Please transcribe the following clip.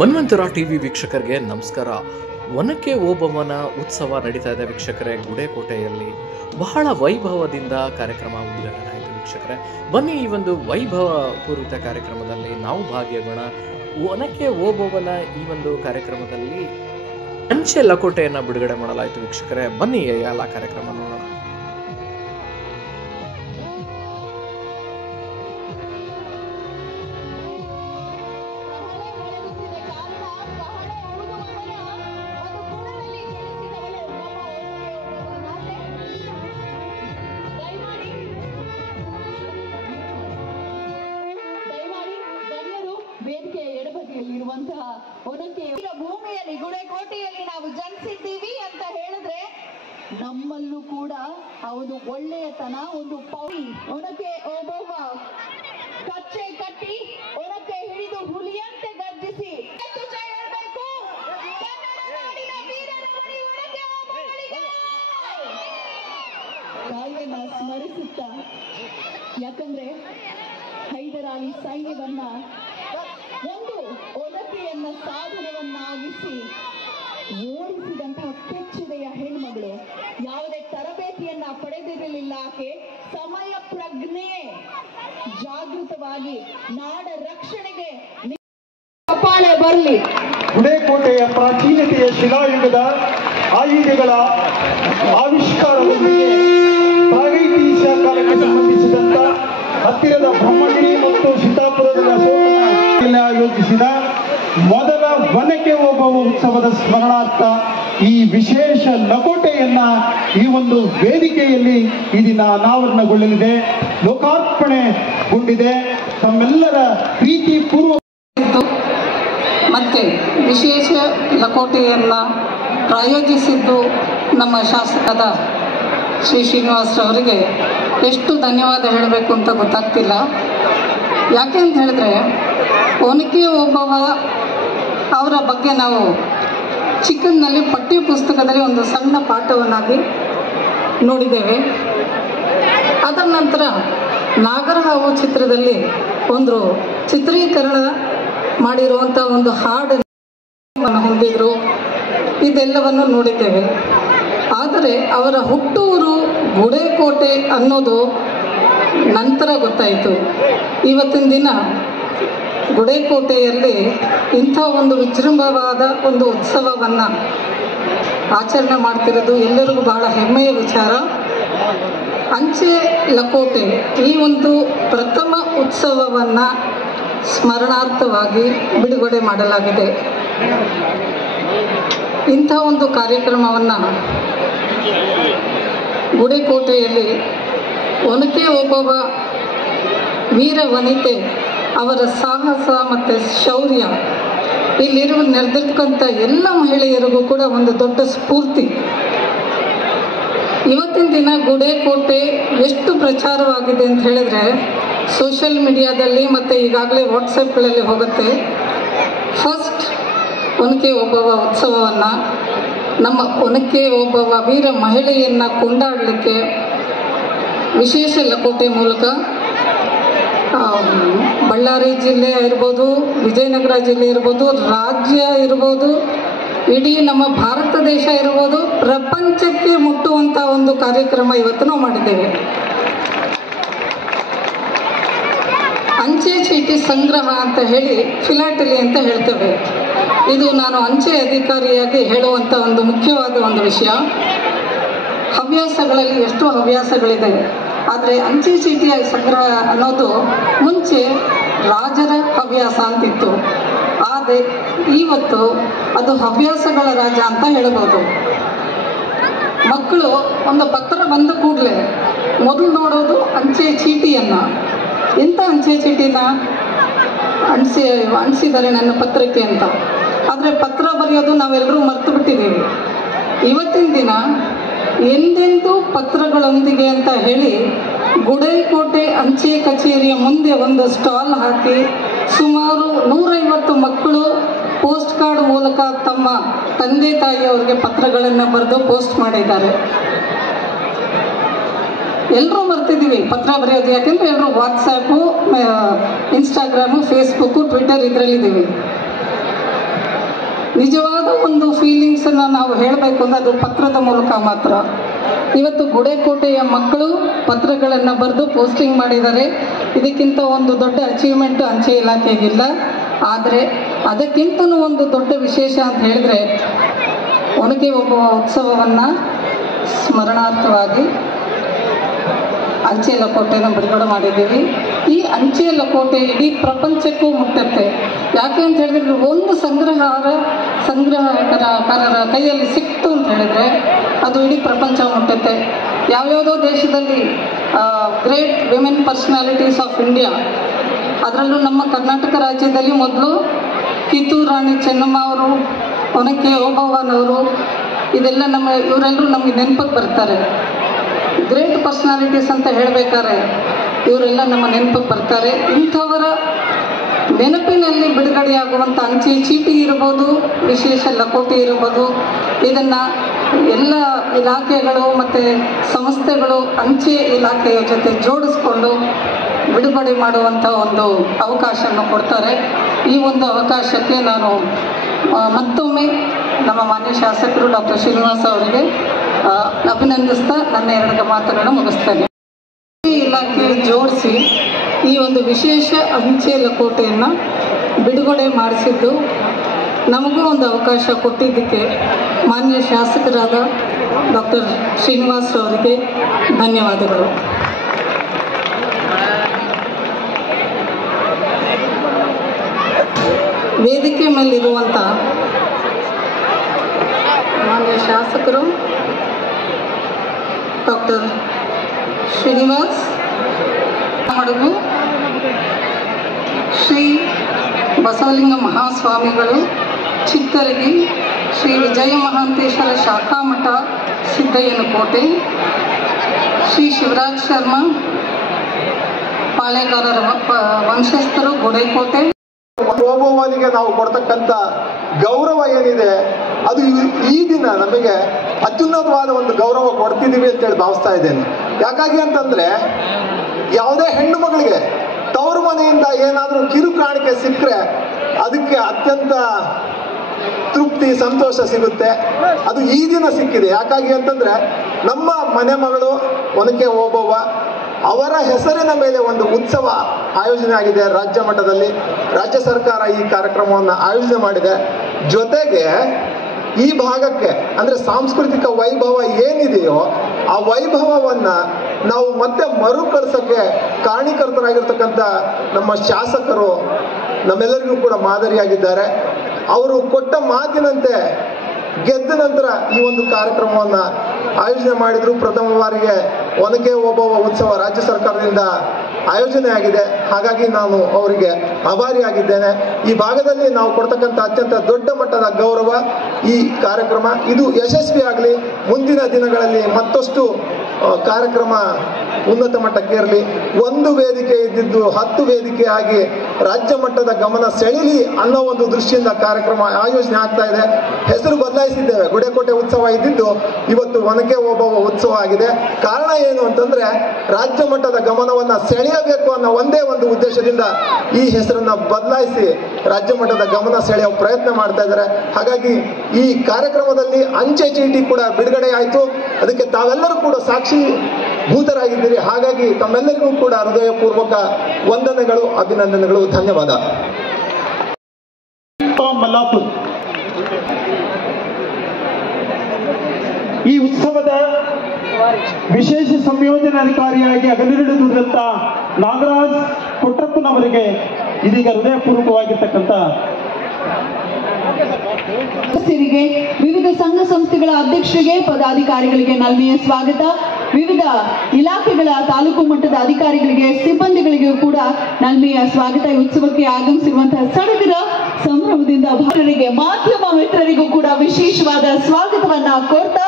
ಮನ್ವಂತರ TV ವೀಕ್ಷಕರಿಗೆ ನಮಸ್ಕಾರ. ಒನಕೆ ಓಬವ್ವನ ಉತ್ಸವ ನಡೀತಾ ಇದೆ ವೀಕ್ಷಕರೇ. ಗುಡೇಕೋಟೆಯಲ್ಲಿ ಬಹಳ ವೈಭವದಿಂದ ಕಾರ್ಯಕ್ರಮ ಉದ್ಘಾಟನೆ ಆಯಿತು ವೀಕ್ಷಕರೇ. ಬನ್ನಿ ಈ ಒಂದು ವೈಭವ ಪೂರಿತ ಕಾರ್ಯಕ್ರಮದಲ್ಲಿ ನಾವು ಭಾಗಿಯಾಗೋಣ. ಒನಕೆ ಓಬವ್ವನ ಈ ಒಂದು ಕಾರ್ಯಕ್ರಮದಲ್ಲಿ ಅಂಚೆ ಲಕೋಟೆಯನ್ನು ಬಿಡುಗಡೆ ಮಾಡಲಾಯಿತು ವೀಕ್ಷಕರೇ. ಬನ್ನಿ ಎಲ್ಲ ಕಾರ್ಯಕ್ರಮ ನೋಡೋಣ. ವೇದಿಕೆಯ ಎಡಬದಿಯಲ್ಲಿರುವಂತಹ ಒನಕೆ ಭೂಮಿಯಲ್ಲಿ ಗುಡೇಕೋಟೆಯಲ್ಲಿ ನಾವು ಜನಿಸಿದ್ದೀವಿ ಅಂತ ಹೇಳಿದ್ರೆ ನಮ್ಮಲ್ಲೂ ಕೂಡ ಆ ಒಂದು ಒಳ್ಳೆಯತನ, ಒಂದು ಪೌರಿ ಒನಕೆ ಓಬವ್ವ ಕಚ್ಚೆ ಕಟ್ಟಿ ಒನಕೆ ಹಿಡಿದು ಹುಲಿಯಂತೆ ಗರ್ಜಿಸಿ ಹೇಳಬೇಕು. ಕಾವ್ಯನ ಸ್ಮರಿಸುತ್ತಾ, ಯಾಕಂದ್ರೆ ಹೈದರಾಲಿ ಸೈನ್ಯವನ್ನ ಒಂದು ಒನಕೆಯನ್ನ ಸಾಧನವನ್ನಾಗಿಸಿ ಓಡಿಸಿದಂತಹ ಕೆಚ್ಚೆದೆಯ ಹೆಣ್ಮಗಳು. ಯಾವುದೇ ತರಬೇತಿಯನ್ನ ಪಡೆದಿರಲಿಲ್ಲ ಆಕೆ. ಸಮಯ ಪ್ರಜ್ಞೆ ಜಾಗೃತವಾಗಿ ನಾಡ ರಕ್ಷಣೆಗೆ ಕಪಾಳೆ ಬರಲಿ. ಗುಡೇಕೋಟೆಯ ಪ್ರಾಚೀನತೆಯ ಶಿಲಾಯುಗದ ಆಯುಧಗಳ ಆವಿಷ್ಕಾರದೊಂದಿಗೆ ಪ್ರಾಗೈತಿಹಾಸಿಕ ಕಾಲಕ್ಕೆ ಸಂಬಂಧಿಸಿದಂತ ಹತ್ತಿರದ ಬ್ರಹ್ಮಗಿರಿ ಮತ್ತು ಸೀತಾಪುರದಲ್ಲಿ ಅಶೋಕನ ಆಯೋಜಿಸಿದ ಮೊದಲ ಒನಕೆ ಓಬವ್ವ ಉತ್ಸವದ ಸ್ಮರಣಾರ್ಥ ಈ ವಿಶೇಷ ಲಕೋಟೆಯನ್ನ ಈ ಒಂದು ವೇದಿಕೆಯಲ್ಲಿ ಈ ದಿನ ಅನಾವರಣಗೊಳ್ಳಲಿದೆ, ಲೋಕಾರ್ಪಣೆಗೊಂಡಿದೆ. ತಮ್ಮೆಲ್ಲರ ಪ್ರೀತಿ ಪೂರ್ವ ಮತ್ತೆ ವಿಶೇಷ ಲಕೋಟೆಯನ್ನು ಪ್ರಾಯೋಜಿಸಿದ್ದು ನಮ್ಮ ಶಾಸಕರಾದ ಶ್ರೀ ಶ್ರೀನಿವಾಸರವರಿಗೆ ಎಷ್ಟು ಧನ್ಯವಾದ ಹೇಳಬೇಕು ಅಂತ ಗೊತ್ತಾಗ್ತಿಲ್ಲ. ಯಾಕೆ ಅಂತ ಹೇಳಿದ್ರೆ, ಒನಕೆ ಓಬವ್ವ ಅವರ ಬಗ್ಗೆ ನಾವು ಚಿಕ್ಕಂದಿನಲ್ಲಿ ಪಠ್ಯ ಪುಸ್ತಕದಲ್ಲಿ ಒಂದು ಸಣ್ಣ ಪಾಠವನ್ನಾಗಿ ನೋಡಿದ್ದೇವೆ. ಅದರ ನಂತರ ನಾಗರಹಾವು ಚಿತ್ರದಲ್ಲಿ ಒಂದು ಚಿತ್ರೀಕರಣ ಮಾಡಿರುವಂಥ ಒಂದು ಹಾಡನ್ನು ಹೊಂದಿದ್ರು. ಇದೆಲ್ಲವನ್ನು ನೋಡಿದ್ದೇವೆ. ಆದರೆ ಅವರ ಹುಟ್ಟೂರು ಗುಡೇಕೋಟೆ ಅನ್ನೋದು ನಂತರ ಗೊತ್ತಾಯಿತು. ಇವತ್ತಿನ ದಿನ ಗುಡೇಕೋಟೆಯಲ್ಲಿ ಇಂಥ ಒಂದು ವಿಜೃಂಭವಾದ ಒಂದು ಉತ್ಸವವನ್ನು ಆಚರಣೆ ಮಾಡ್ತಿರೋದು ಎಲ್ಲರಿಗೂ ಬಹಳ ಹೆಮ್ಮೆಯ ವಿಚಾರ. ಅಂಚೆ ಲಕೋಟೆ ಈ ಒಂದು ಪ್ರಥಮ ಉತ್ಸವವನ್ನು ಸ್ಮರಣಾರ್ಥವಾಗಿ ಬಿಡುಗಡೆ ಮಾಡಲಾಗಿದೆ. ಇಂಥ ಒಂದು ಕಾರ್ಯಕ್ರಮವನ್ನು ಗುಡೇಕೋಟೆಯಲ್ಲಿ ಒನಕೆ ಓಬವ್ವ ವೀರ ವನಿತೆ ಅವರ ಸಾಹಸ ಮತ್ತು ಶೌರ್ಯ ಇಲ್ಲಿರುವ ನೆರೆದಿರ್ತಕ್ಕಂಥ ಎಲ್ಲ ಮಹಿಳೆಯರಿಗೂ ಕೂಡ ಒಂದು ದೊಡ್ಡ ಸ್ಫೂರ್ತಿ. ಇವತ್ತಿನ ದಿನ ಗುಡೇಕೋಟೆ ಎಷ್ಟು ಪ್ರಚಾರವಾಗಿದೆ ಅಂತ ಹೇಳಿದ್ರೆ, ಸೋಷಿಯಲ್ ಮೀಡಿಯಾದಲ್ಲಿ ಮತ್ತು ಈಗಾಗಲೇ ವಾಟ್ಸಪ್ಗಳಲ್ಲಿ ಹೋಗುತ್ತೆ. ಫಸ್ಟ್ ಒನಕೆ ಓಬವ್ವ ಉತ್ಸವವನ್ನು ನಮ್ಮ ಒನಕೆ ಓಬವ್ವ ವೀರ ಮಹಿಳೆಯನ್ನು ಕೊಂಡಾಡಲಿಕ್ಕೆ ವಿಶೇಷ ಲಕೋಟೆ ಮೂಲಕ ಬಳ್ಳಾರಿ ಜಿಲ್ಲೆ ಇರ್ಬೋದು, ವಿಜಯನಗರ ಜಿಲ್ಲೆ ಇರ್ಬೋದು, ರಾಜ್ಯ ಇರ್ಬೋದು, ಇಡೀ ನಮ್ಮ ಭಾರತ ದೇಶ ಇರ್ಬೋದು, ಪ್ರಪಂಚಕ್ಕೆ ಮುಟ್ಟುವಂಥ ಒಂದು ಕಾರ್ಯಕ್ರಮ ಇವತ್ತು ನಾವು ಮಾಡಿದ್ದೇವೆ. ಅಂಚೆ ಚೀಟಿ ಸಂಗ್ರಹ ಅಂತ ಹೇಳಿ ಫಿಲಾಟಲಿ ಅಂತ ಹೇಳ್ತೇವೆ. ಇದು ನಾನು ಅಂಚೆ ಅಧಿಕಾರಿಯಾಗಿ ಹೇಳುವಂಥ ಒಂದು ಮುಖ್ಯವಾದ ಒಂದು ವಿಷಯ. ಹವ್ಯಾಸಗಳಲ್ಲಿ ಎಷ್ಟೋ ಹವ್ಯಾಸಗಳಿದೆ, ಆದರೆ ಅಂಚೆ ಚೀಟಿಯ ಸಂಗ್ರಹ ಅನ್ನೋದು ಮುಂಚೆ ರಾಜರ ಹವ್ಯಾಸ ಅಂತಿತ್ತು. ಆದರೆ ಇವತ್ತು ಅದು ಹವ್ಯಾಸಗಳ ರಾಜ ಅಂತ ಹೇಳ್ಬೋದು. ಮಕ್ಕಳು ಒಂದು ಪತ್ರ ಬಂದ ಕೂಡಲೇ ಮೊದಲು ನೋಡೋದು ಅಂಚೆ ಚೀಟಿಯನ್ನು. ಎಂಥ ಅಂಚೆ ಚೀಟಿನ ಅಂಟಿಸಿದ್ದಾರೆ ನನ್ನ ಪತ್ರಕ್ಕೆ ಅಂತ. ಆದರೆ ಪತ್ರ ಬರೆಯೋದು ನಾವೆಲ್ಲರೂ ಮರ್ತು ಬಿಟ್ಟಿದ್ದೀವಿ. ಇವತ್ತಿನ ದಿನ ಎಂದೆಂದೂ ಪತ್ರಗಳೊಂದಿಗೆ ಅಂತ ಹೇಳಿ ಗುಡೇಕೋಟೆ ಅಂಚೆ ಕಚೇರಿಯ ಮುಂದೆ ಒಂದು ಸ್ಟಾಲ್ ಹಾಕಿ ಸುಮಾರು 150 ಮಕ್ಕಳು ಪೋಸ್ಟ್ ಕಾರ್ಡ್ ಮೂಲಕ ತಮ್ಮ ತಂದೆ ತಾಯಿಯವರಿಗೆ ಪತ್ರಗಳನ್ನು ಬರೆದು ಪೋಸ್ಟ್ ಮಾಡಿದ್ದಾರೆ. ಎಲ್ಲರೂ ಬರ್ತಿದ್ದೀವಿ ಪತ್ರ ಬರೆಯೋದು, ಯಾಕೆಂದರೆ ಎಲ್ಲರೂ ವಾಟ್ಸಾಪು, ಇನ್ಸ್ಟಾಗ್ರಾಮು, ಫೇಸ್ಬುಕ್ಕು, ಟ್ವಿಟರ್ ಇದರಲ್ಲಿದ್ದೀವಿ. ನಿಜವಾದ ಒಂದು ಫೀಲಿಂಗ್ಸನ್ನು ನಾವು ಹೇಳಬೇಕು ಅಂದರೆ ಅದು ಪತ್ರದ ಮೂಲಕ ಮಾತ್ರ. ಇವತ್ತು ಗುಡೇಕೋಟೆಯ ಮಕ್ಕಳು ಪತ್ರಗಳನ್ನು ಬರೆದು ಪೋಸ್ಟಿಂಗ್ ಮಾಡಿದ್ದಾರೆ. ಇದಕ್ಕಿಂತ ಒಂದು ದೊಡ್ಡ ಅಚೀವ್ಮೆಂಟ್ ಅಂಚೆ ಇಲಾಖೆಗಿಲ್ಲ. ಆದರೆ ಅದಕ್ಕಿಂತಲೂ ಒಂದು ದೊಡ್ಡ ವಿಶೇಷ ಅಂತ ಹೇಳಿದರೆ ಒನಕೆ ಓಬವ್ವ ಉತ್ಸವವನ್ನು ಸ್ಮರಣಾರ್ಥವಾಗಿ ಅಂಚೆ ಲಕೋಟೆಯನ್ನು ಬಿಡುಗಡೆ ಮಾಡಿದ್ದೀವಿ. ಈ ಅಂಚೆ ಲಕೋಟೆ ಇಡೀ ಪ್ರಪಂಚಕ್ಕೂ ಮುಟ್ಟುತ್ತೆ. ಯಾಕೆ ಅಂತ ಹೇಳಿದ್ರೆ ಒಂದು ಸಂಗ್ರಹಕಾರರ ಕೈಯಲ್ಲಿ ಸಿಕ್ತು ಅಂತ ಹೇಳಿದರೆ ಅದು ಇಡೀ ಪ್ರಪಂಚ ಮುಟ್ಟುತ್ತೆ. ಯಾವ್ಯಾವುದೋ ದೇಶದಲ್ಲಿ great women personalities of India, ಅದರಲ್ಲೂ ನಮ್ಮ ಕರ್ನಾಟಕ ರಾಜ್ಯದಲ್ಲಿ ಮೊದಲು ಕಿತ್ತೂರು ರಾಣಿ ಚೆನ್ನಮ್ಮ ಅವರು, ಒನಕೆ ಓಬವ್ವನವರು, ಇದೆಲ್ಲ ಇವರೆಲ್ಲರೂ ನಮಗೆ ನೆನಪಿಗೆ ಬರ್ತಾರೆ. ಗ್ರೇಟ್ ಪರ್ಸನಾಲಿಟೀಸ್ ಅಂತ ಹೇಳಬೇಕಾದ್ರೆ ಇವರೆಲ್ಲ ನಮ್ಮ ನೆನಪಿಗೆ ಬರ್ತಾರೆ. ಇಂಥವರ ನೆನಪಿನಲ್ಲಿ ಬಿಡುಗಡೆಯಾಗುವಂಥ ಅಂಚೆ ಚೀಟಿ ಇರ್ಬೋದು, ವಿಶೇಷ ಲಕೋಟೆ ಇರ್ಬೋದು, ಇದನ್ನು ಎಲ್ಲ ಇಲಾಖೆಗಳು ಮತ್ತು ಸಂಸ್ಥೆಗಳು ಅಂಚೆ ಇಲಾಖೆಯ ಜೊತೆ ಜೋಡಿಸ್ಕೊಂಡು ಬಿಡುಗಡೆ ಮಾಡುವಂಥ ಒಂದು ಅವಕಾಶವನ್ನು ಕೊಡ್ತಾರೆ. ಈ ಒಂದು ಅವಕಾಶಕ್ಕೆ ನಾನು ಮತ್ತೊಮ್ಮೆ ನಮ್ಮ ಮಾನ್ಯ ಶಾಸಕರು ಡಾಕ್ಟರ್ ಶ್ರೀನಿವಾಸ ಅವರಿಗೆ ಅಭಿನಂದಿಸ್ತಾ ನನ್ನ 2 ಮಾತುಗಳನ್ನು ಮುಗಿಸ್ತೇನೆ. ಈ ಇಲಾಖೆ ಜೋಡಿಸಿ ಈ ಒಂದು ವಿಶೇಷ ಅಂಚೆ ಲಕೋಟೆಯನ್ನು ಬಿಡುಗಡೆ ಮಾಡಿಸಿದ್ದು ನಮಗೂ ಒಂದು ಅವಕಾಶ ಕೊಟ್ಟಿದ್ದಕ್ಕೆ ಮಾನ್ಯ ಶಾಸಕರಾದ ಡಾಕ್ಟರ್ ಶ್ರೀನಿವಾಸ್ ಅವರಿಗೆ ಧನ್ಯವಾದಗಳು. ವೇದಿಕೆ ಮೇಲಿರುವಂಥ ಮಾನ್ಯ ಶಾಸಕರು ಡಾಕ್ಟರ್ ಶ್ರೀನಿವಾಸ್ ಹಡಗು, ಶ್ರೀ ಬಸವಲಿಂಗ ಮಹಾಸ್ವಾಮಿಗಳು ಚಿತ್ತರಗಿ, ಶ್ರೀ ವಿಜಯ ಮಹಾಂತೇಶ್ವರ ಶಾಖಾ ಮಠ ಸಿದ್ದಯ್ಯನಕೋಟೆ, ಶ್ರೀ ಶಿವರಾಜ್ ಶರ್ಮಾ ಪಾಳೆಗಾರರ ವಂಶಸ್ಥರು ಗುಡೇಕೋಟೆ. ಓಬವ್ವನಿಗೆ ನಾವು ಕೊಡ್ತಕ್ಕಂಥ ಗೌರವ ಏನಿದೆ ಅದು ಈ ದಿನ ನಮಗೆ ಅತ್ಯುನ್ನತವಾದ ಒಂದು ಗೌರವ ಕೊಡ್ತಿದ್ದೀವಿ ಅಂತೇಳಿ ಭಾವಿಸ್ತಾ ಇದ್ದೇನೆ. ಯಾಕಾಗಿ ಅಂತಂದರೆ ಯಾವುದೇ ಹೆಣ್ಣು ಮಗಳಿಗೆ ತವರು ಮನೆಯಿಂದ ಏನಾದರೂ ಕಿರು ಕಾಣಿಕೆ ಸಿಕ್ಕರೆ ಅದಕ್ಕೆ ಅತ್ಯಂತ ತೃಪ್ತಿ, ಸಂತೋಷ ಸಿಗುತ್ತೆ. ಅದು ಈ ದಿನ ಸಿಕ್ಕಿದೆ. ಯಾಕಾಗಿ ಅಂತಂದರೆ ನಮ್ಮ ಮನೆ ಮಗಳು ಒನಕೆ ಓಬವ್ವ ಅವರ ಹೆಸರಿನ ಮೇಲೆ ಒಂದು ಉತ್ಸವ ಆಯೋಜನೆ ಆಗಿದೆ ರಾಜ್ಯ ಮಟ್ಟದಲ್ಲಿ. ರಾಜ್ಯ ಸರ್ಕಾರ ಈ ಕಾರ್ಯಕ್ರಮವನ್ನು ಆಯೋಜನೆ ಮಾಡಿದೆ. ಜೊತೆಗೆ ಈ ಭಾಗಕ್ಕೆ ಅಂದರೆ ಸಾಂಸ್ಕೃತಿಕ ವೈಭವ ಏನಿದೆಯೋ ಆ ವೈಭವವನ್ನು ನಾವು ಮತ್ತೆ ಮರುಕಳಿಸೋಕ್ಕೆ ಕಾರಣೀಕರ್ತರಾಗಿರ್ತಕ್ಕಂಥ ನಮ್ಮ ಶಾಸಕರು ನಮ್ಮೆಲ್ಲರಿಗೂ ಕೂಡ ಮಾದರಿಯಾಗಿದ್ದಾರೆ. ಅವರು ಕೊಟ್ಟ ಮಾತಿನಂತೆ ಗೆದ್ದ ನಂತರ ಈ ಒಂದು ಕಾರ್ಯಕ್ರಮವನ್ನು ಆಯೋಜನೆ ಮಾಡಿದರು. ಪ್ರಥಮ ಬಾರಿಗೆ ಒನಕೆ ಓಬವ್ವ ಉತ್ಸವ ರಾಜ್ಯ ಸರ್ಕಾರದಿಂದ ಆಯೋಜನೆ ಆಗಿದೆ. ಹಾಗಾಗಿ ನಾನು ಅವರಿಗೆ ಆಭಾರಿಯಾಗಿದ್ದೇನೆ. ಈ ಭಾಗದಲ್ಲಿ ನಾವು ಕೊಡ್ತಕ್ಕಂಥ ಅತ್ಯಂತ ದೊಡ್ಡ ಮಟ್ಟದ ಗೌರವ ಈ ಕಾರ್ಯಕ್ರಮ. ಇದು ಯಶಸ್ವಿಯಾಗಲಿ. ಮುಂದಿನ ದಿನಗಳಲ್ಲಿ ಮತ್ತಷ್ಟು ಕಾರ್ಯಕ್ರಮ ಉನ್ನತ ಮಟ್ಟಕ್ಕೇರಲಿ. ಒಂದು ವೇದಿಕೆ ಇದ್ದಿದ್ದು 10 ವೇದಿಕೆ ಆಗಿ ರಾಜ್ಯ ಮಟ್ಟದ ಗಮನ ಸೆಳೀಲಿ ಅನ್ನೋ ಒಂದು ದೃಷ್ಟಿಯಿಂದ ಕಾರ್ಯಕ್ರಮ ಆಯೋಜನೆ ಆಗ್ತಾ ಇದೆ. ಹೆಸರು ಬದಲಾಯಿಸಿದ್ದೇವೆ. ಗುಡೇಕೋಟೆ ಉತ್ಸವ ಇದ್ದಿದ್ದು ಇವತ್ತು ಒನಕೆ ಓಬವ್ವ ಉತ್ಸವ ಆಗಿದೆ. ಕಾರಣ ಏನು ಅಂತಂದ್ರೆ ರಾಜ್ಯ ಮಟ್ಟದ ಗಮನವನ್ನು ಸೆಳೆಯಬೇಕು ಅನ್ನೋ ಒಂದೇ ಒಂದು ಉದ್ದೇಶದಿಂದ ಈ ಹೆಸರನ್ನ ಬದಲಾಯಿಸಿ ರಾಜ್ಯ ಮಟ್ಟದ ಗಮನ ಸೆಳೆಯುವ ಪ್ರಯತ್ನ ಮಾಡ್ತಾ ಇದ್ದಾರೆ. ಹಾಗಾಗಿ ಈ ಕಾರ್ಯಕ್ರಮದಲ್ಲಿ ಅಂಚೆ ಚೀಟಿ ಕೂಡ ಬಿಡುಗಡೆ ಆಯಿತು. ಅದಕ್ಕೆ ತಾವೆಲ್ಲರೂ ಕೂಡ ಸಾಕ್ಷಿ ಭೂತರಾಗಿದ್ದೀರಿ. ಹಾಗಾಗಿ ತಮ್ಮೆಲ್ಲರಿಗೂ ಕೂಡ ಹೃದಯಪೂರ್ವಕ ವಂದನೆಗಳು, ಅಭಿನಂದನೆಗಳು, ಧನ್ಯವಾದ. ಮಲ್ಲಾಪುರ್ ಈ ಉತ್ಸವದ ವಿಶೇಷ ಸಂಯೋಜನಾಧಿಕಾರಿಯಾಗಿ ಅಗಲಿರುಳು ದುಡಿದಂತ ನಾಗರಾಜ್ ಕೊಟ್ರಪ್ಪನವರಿಗೆ ಇದೀಗ ಹೃದಯಪೂರ್ವಕವಾಗಿರ್ತಕ್ಕಂಥ ಸದಸ್ಯರಿಗೆ, ವಿವಿಧ ಸಂಘ ಸಂಸ್ಥೆಗಳ ಅಧ್ಯಕ್ಷರಿಗೆ, ಪದಾಧಿಕಾರಿಗಳಿಗೆ ನಲ್ಮೆಯ ಸ್ವಾಗತ. ವಿವಿಧ ಇಲಾಖೆಗಳ ತಾಲೂಕು ಮಟ್ಟದ ಅಧಿಕಾರಿಗಳಿಗೆ, ಸಿಬ್ಬಂದಿಗಳಿಗೂ ಕೂಡ ನಲ್ಮೆಯ ಸ್ವಾಗತ. ಈ ಉತ್ಸವಕ್ಕೆ ಆಗಮಿಸಿರುವಂತಹ ಸಡಗರ ಸಂಭ್ರಮದಿಂದ ಭಾರರಿಗೆ, ಮಾಧ್ಯಮ ಮಿತ್ರರಿಗೂ ಕೂಡ ವಿಶೇಷವಾದ ಸ್ವಾಗತವನ್ನ ಕೋರ್ತಾ